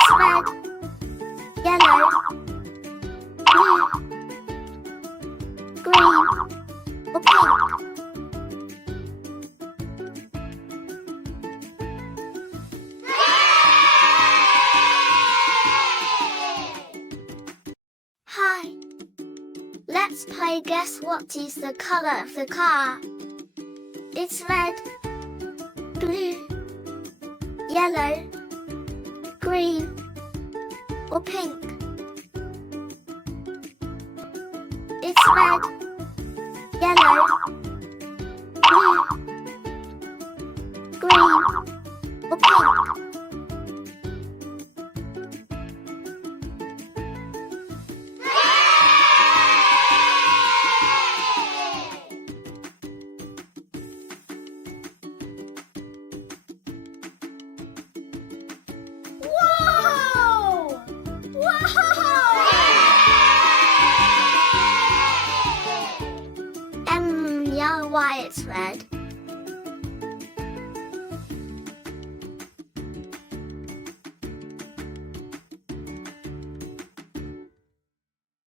It's red, yellow, blue, green, or pink. Hi. Let's play guess what is the color of the car. It's red, blue, yellow, green, or pink. It's red, yellow, blue, green, or pink. Whoa! Yeah, why it's red?